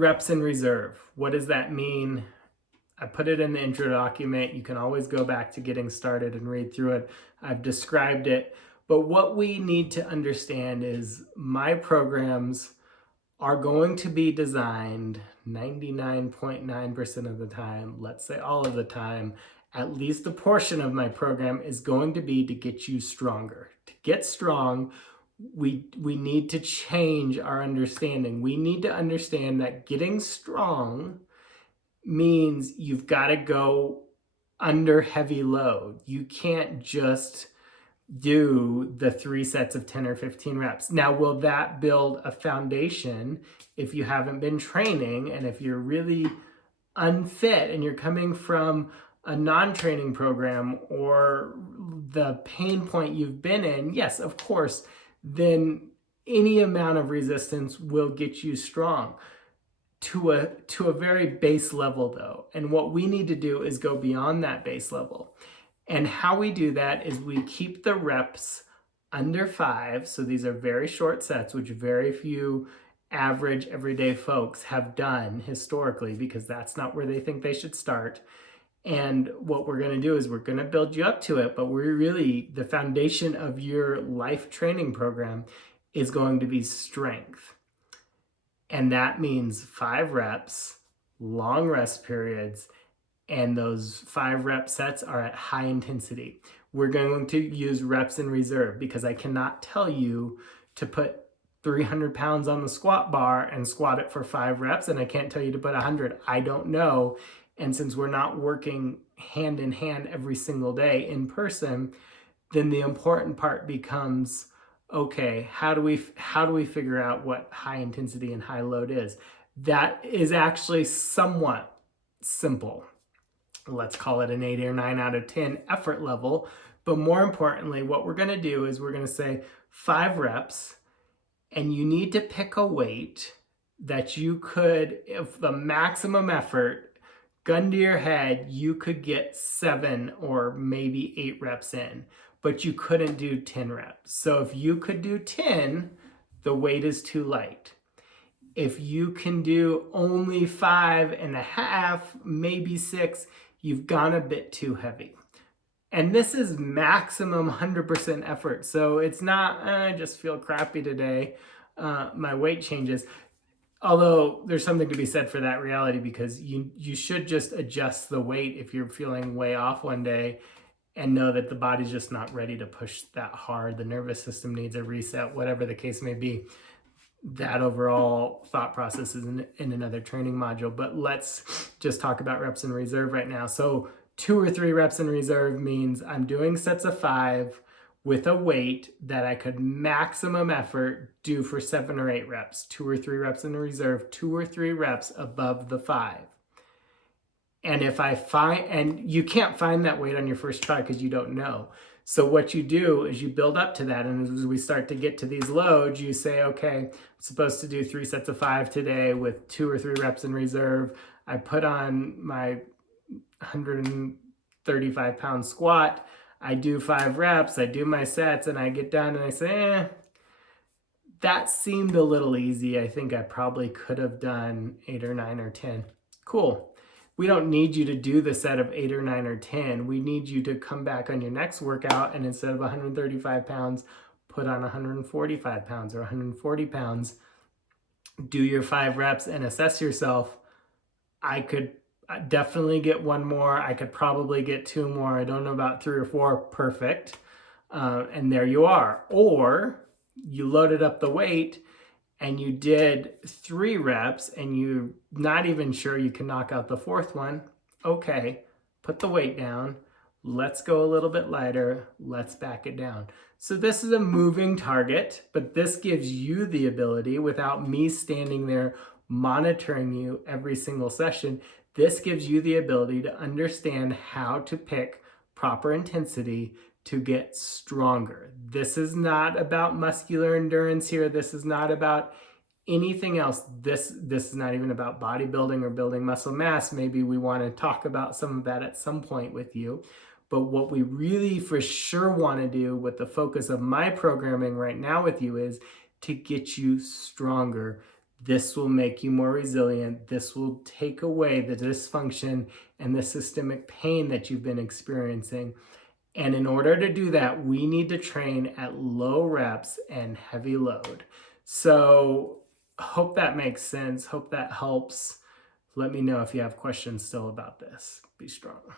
Reps in reserve. What does that mean? I put it in the intro document. You can always go back to getting started and read through it. I've described it. But what we need to understand is my programs are going to be designed 99.9% of the time, let's say all of the time, at least a portion of my program is going to be to get you stronger. To get strong, we need to change our understanding. We need to understand that getting strong means you've got to go under heavy load. You can't just do the 3 sets of 10 or 15 reps. Now, will that build a foundation if you haven't been training and if you're really unfit and you're coming from a non-training program or the pain point you've been in? Yes, of course, then any amount of resistance will get you strong to a very base level though. And what we need to do is go beyond that base level. And how we do that is we keep the reps under 5. So these are very short sets, which very few average everyday folks have done historically, because that's not where they think they should start. And what we're going to do is we're going to build you up to it, but we're really, the foundation of your life training program is going to be strength. And that means 5 reps, long rest periods, and those 5 rep sets are at high intensity. We're going to use reps in reserve because I cannot tell you to put 300 pounds on the squat bar and squat it for 5 reps, and I can't tell you to put 100. I don't know. And since we're not working hand in hand every single day in person, then the important part becomes, okay, how do we figure out what high intensity and high load is? That is actually somewhat simple. Let's call it an 8 or 9 out of 10 effort level. But more importantly, what we're going to do is we're going to say 5 reps, and you need to pick a weight that you could, if the maximum effort, gun to your head, you could get 7 or maybe 8 reps in, but you couldn't do 10 reps. So if you could do 10, the weight is too light. If you can do only 5.5, maybe 6, you've gone a bit too heavy. And this is maximum 100% effort. So it's not, I just feel crappy today, my weight changes. Although there's something to be said for that reality, because you should just adjust the weight if you're feeling way off one day and know that the body's just not ready to push that hard. The nervous system needs a reset, whatever the case may be. That overall thought process is in another training module, but let's just talk about reps in reserve right now. So 2 or 3 reps in reserve means I'm doing sets of 5 with a weight that I could maximum effort do for 7 or 8 reps. 2 or 3 reps in reserve, 2 or 3 reps above the 5. And if I find, and you can't find that weight on your first try because you don't know. So what you do is you build up to that. And as we start to get to these loads, you say, okay, I'm supposed to do 3 sets of 5 today with 2 or 3 reps in reserve. I put on my 135 pound squat. I do 5 reps, I do my sets, and I get done and I say, that seemed a little easy. I think I probably could have done 8 or 9 or 10. Cool. We don't need you to do the set of 8 or 9 or 10. We need you to come back on your next workout and instead of 135 pounds, put on 145 pounds or 140 pounds. Do your 5 reps and assess yourself. I could definitely get 1 more. I could probably get 2 more. I don't know about 3 or 4. Perfect. And there you are. Or you loaded up the weight and you did 3 reps and you're not even sure you can knock out the 4th one. Okay, put the weight down. Let's go a little bit lighter. Let's back it down. So this is a moving target, but this gives you the ability, without me standing there monitoring you every single session, this gives you the ability to understand how to pick proper intensity to get stronger. This is not about muscular endurance here. This is not about anything else. This is not even about bodybuilding or building muscle mass. Maybe we want to talk about some of that at some point with you. But what we really for sure want to do with the focus of my programming right now with you is to get you stronger. This will make you more resilient. This will take away the dysfunction and the systemic pain that you've been experiencing. And in order to do that, we need to train at low reps and heavy load. So hope that makes sense. Hope that helps. Let me know if you have questions still about this. Be strong.